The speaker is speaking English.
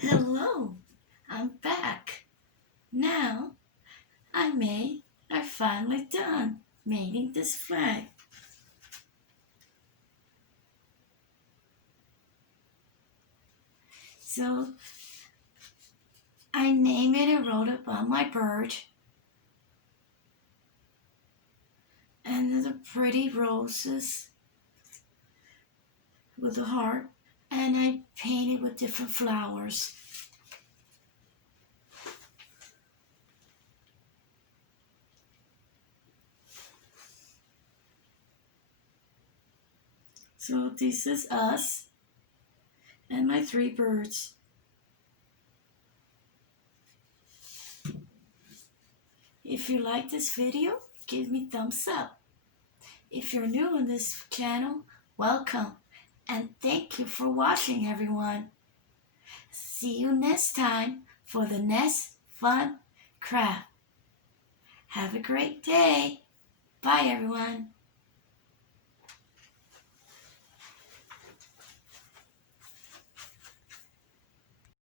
Hello, I'm back. Now I finally done making this flag. So I named it and wrote about my bird and the pretty roses with a heart, and I painted with different flowers. So this is us and my three birds. If you like this video, give me thumbs up. If you're new on this channel, welcome and thank you for watching, everyone. See you next time for the next fun craft. Have a great day. Bye, everyone.